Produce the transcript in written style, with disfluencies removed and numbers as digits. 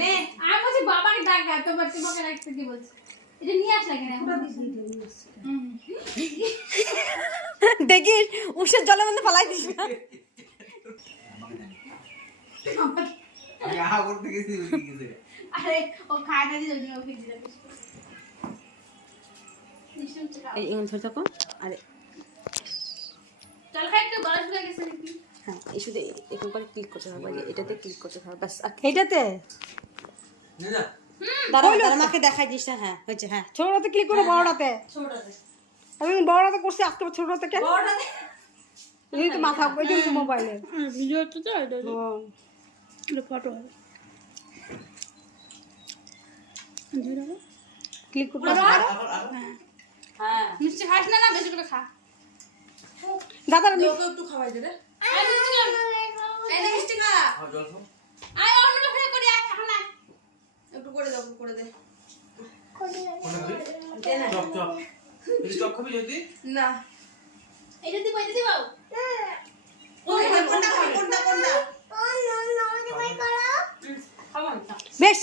নে আমি বলছি বাবাকে ডাকা তোমার তোমাকে রাখতে কি বলছি এটা নিয়ে আসলা কেন দেখি উষের জলের মধ্যে ফালাই দিস না আমি আহা করতে গেছি ওই দিকে আরে ও খায় না দিল ওকে দিল নিশ্চয় চাকা এই এমন ধরে থাকো আরে চল খাই তো গলা শুকিয়ে গেছে নাকি হ্যাঁ এই শুধু এরকম করে ক্লিক করতে হবে এটাতে ক্লিক করতে হবে বাস এইটাতে না না দাঁড়া আমাকে দেখাই দিস না হ্যাঁ হয়েছে হ্যাঁ ছোটটাতে ক্লিক করো বড়টাতে আমি বড়টাতে করছি আজকে ছোটটাতে কেন এই তো মাথা ওই তো মোবাইলে ভিডিও তো তো এটা ফটো ক্লিক করতে হ্যাঁ মিষ্টি খাস না না বেশি করে খা দাদা একটু খাওয়াই দে রে আয় মিষ্টি খা এই নে মিষ্টি খা জল খাও আয় অন্য লোকে করে আয় খা না একটু করে দাও করে দে কোনটা চপ চপ এই চপ খাবি যদি না এটা দিব কোনটা কোনটা খাবো না বেশ